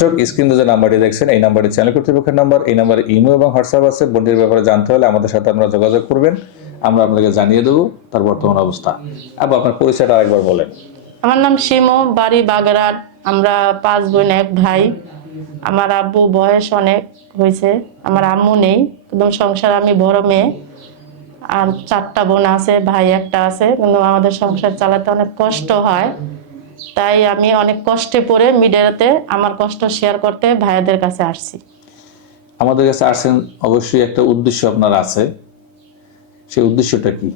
দর্শক স্ক্রিনে যে নাম্বারটি দেখছেন, এই নাম্বারটি চ্যানেল কর্তৃপক্ষের নাম্বার, এই নাম্বারে ইমো এবং হোয়াটসঅ্যাপ আছে। বোনটির ব্যাপারে জানতে হলে আমাদের সাথে আপনারা যোগাযোগ করবেন। আমরা আপনাকে জানিয়ে দেবো তার বর্তমান অবস্থা। আবার আপনার পরিচয়টা আরেকবার বলেন। আমার নাম শিমু, বাড়ি বাগেরহাট। আমরা পাঁচ বোন, এক ভাই। আমার আব্বু বয়স অনেক হয়েছে, আমার আম্মু নেই। একদম সংসার আমি বড় মেয়ে। আর চারটা বোন আছে, ভাই একটা আছে। কিন্তু আমাদের সংসার চালাতে অনেক কষ্ট হয়। তাই আমি অনেক কষ্টে পড়ে মিডিয়াতে আমার কষ্ট শেয়ার করতে ভাইয়াদের কাছে আসছি। আমাদের কাছে আসছেন অবশ্যই একটা উদ্দেশ্য আপনার আছে। সেই উদ্দেশ্যটা কি?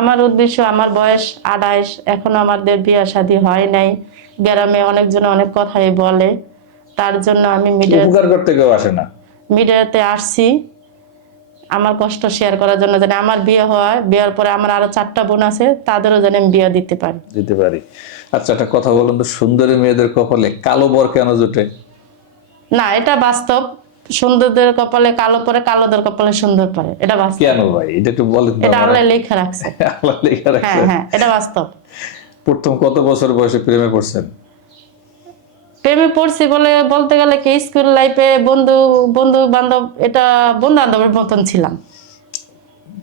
আমার উদ্দেশ্য আমার বয়স আড়াইশ এখনও আমাদের বিয়ে শাদী হয় নাই। গ্রামে অনেকজন অনেক কথাই বলে। তার জন্য আমি মিডিয়া উপকার করতে কেউ আসে না? মিডিয়াতে আসছি। আমার কষ্ট শেয়ার করার জন্য যেন আমার বিয়ে হয় বিয়ের পরে আমার আরও চারটা বোন আছে তাদেরও যেন আমি বিয়ে দিতে পারি। দিতে পারি। আচ্ছা একটা কথা বলুন তো সুন্দরী মেয়েদের কপালে কালো বর কেন জোটে? না এটা বাস্তব। সুন্দরদের কপালে কালো পরে কালোদের কপালে সুন্দর পরে। এটা বাস্তব। কেন ভাই? এটা একটু বলেন এটা। আল্লাহ লেখা রাখছে। আল্লাহ লেখা রাখছে। হ্যাঁ হ্যাঁ এটা বাস্তব। প্রথম কত বছর বয়সে প্রেমে পড়ছেন? প্রেমে পড়ছি বলে বলতে গেলে কি স্কুল লাইফে বন্ধু বন্ধু বান্ধব এটা বন্ধু বান্ধবের মতন ছিলাম।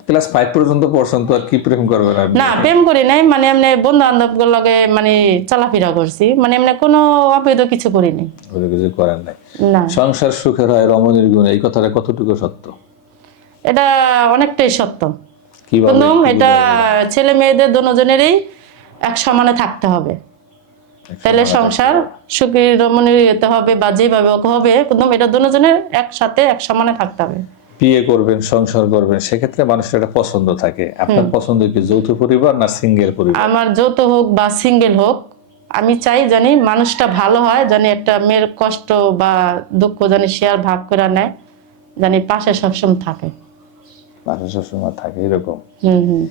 ক্লাস ফাইভ পর্যন্ত পড়ছেন তো আর কি প্রেম করবেন না? প্রেম করি নাই মানে এমনি বন্ধু বান্ধব লগে মানে চলাফেরা করছি মানে এমনি কোনো অবৈধ কিছু করি নাই। ওদের কিছু করেন নাই। না। সংসার সুখের হয় রমণীর গুণ এই কথাটা কতটুকু সত্য? এটা অনেকটাই সত্য। কীভাবে কিন্তু এটা ছেলে মেয়েদের দুজনেরই এক সমানে থাকতে হবে। তাহলে সংসার সুখী রমণী হতে হবে বা যেভাবে হবে কিন্তু এটা দুজনের একসাথে এক সমানে থাকতে হবে। বিয়ে করবেন সংসার করবেন সেক্ষেত্রে মানুষের একটা পছন্দ থাকে। আপনার পছন্দ কি যৌথ পরিবার না সিঙ্গেল পরিবার? আমার যৌথ হোক বা সিঙ্গেল হোক আমি চাই জানি মানুষটা ভালো হয় জানি একটা মেয়ের কষ্ট বা দুঃখ জানি শেয়ার ভাগ করে নেয় জানি পাশে সবসময় থাকে। পাশে সবসময় থাকে এরকম। হুম হুম।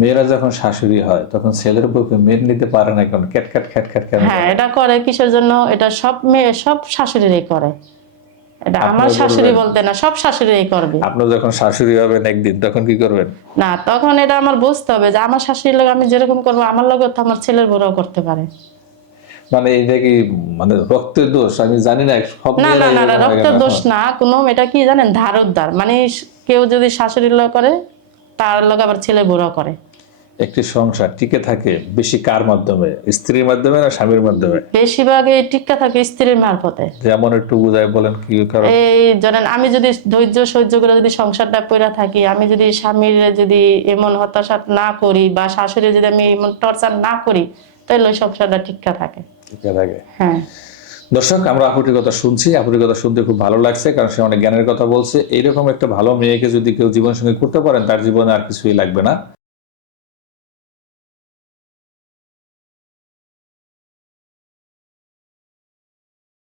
মেয়েরা যখন শাশুড়ি হয় তখন ছেলের বউকে মেনে নিতে পারে না কেন? ক্যাট ক্যাট খ্যাট খ্যাট কেন হ্যাঁ এটা করে কিসের জন্য? এটা সব মেয়ে সব শাশুড়িরাই করে। এটা আমার শাশুড়ি বলতে না সব শাশুড়িরাই করবে। আপনি যখন শাশুড়ি হবেন একদিন তখন কি করবেন? না তখন এটা আমার বুঝতে হবে যে আমার শাশুড়ির লোক আমি যেরকম করব আমার লোক তো আমার ছেলের বড়ও করতে পারে। মানে এটা কি মানে রক্তের দোষ? আমি জানি না না না না রক্তের দোষ না কোনো এটা কি জানেন? ধারোদ্ধার। মানে কেউ যদি শাশুড়ির লোক করে তার লোক আবার ছেলে বুড়ো করে। একটি সংসার টিকে থাকে বেশি কার মাধ্যমে? স্ত্রীর মাধ্যমে না স্বামীর মাধ্যমে? বেশিরভাগ এই টিক্কা থাকে স্ত্রীর মারফতে। যেমন একটু বুঝায় বলেন কি কারণ? এই জানেন আমি যদি ধৈর্য সহ্য করে যদি সংসারটা পড়ে থাকি আমি যদি স্বামীর যদি এমন হতাশা না করি বা শাশুড়ি যদি আমি এমন টর্চার না করি তাহলে ওই সংসারটা ঠিকঠাক থাকে। টিকে থাকে। হ্যাঁ। দর্শক আমরা আপুটির কথা শুনছি আপুটির কথা শুনতে খুব ভালো লাগছে কারণ সে অনেক জ্ঞানের কথা বলছে। এইরকম একটা ভালো মেয়েকে যদি কেউ জীবন সঙ্গে করতে পারেন তার জীবনে আর কিছুই লাগবে না।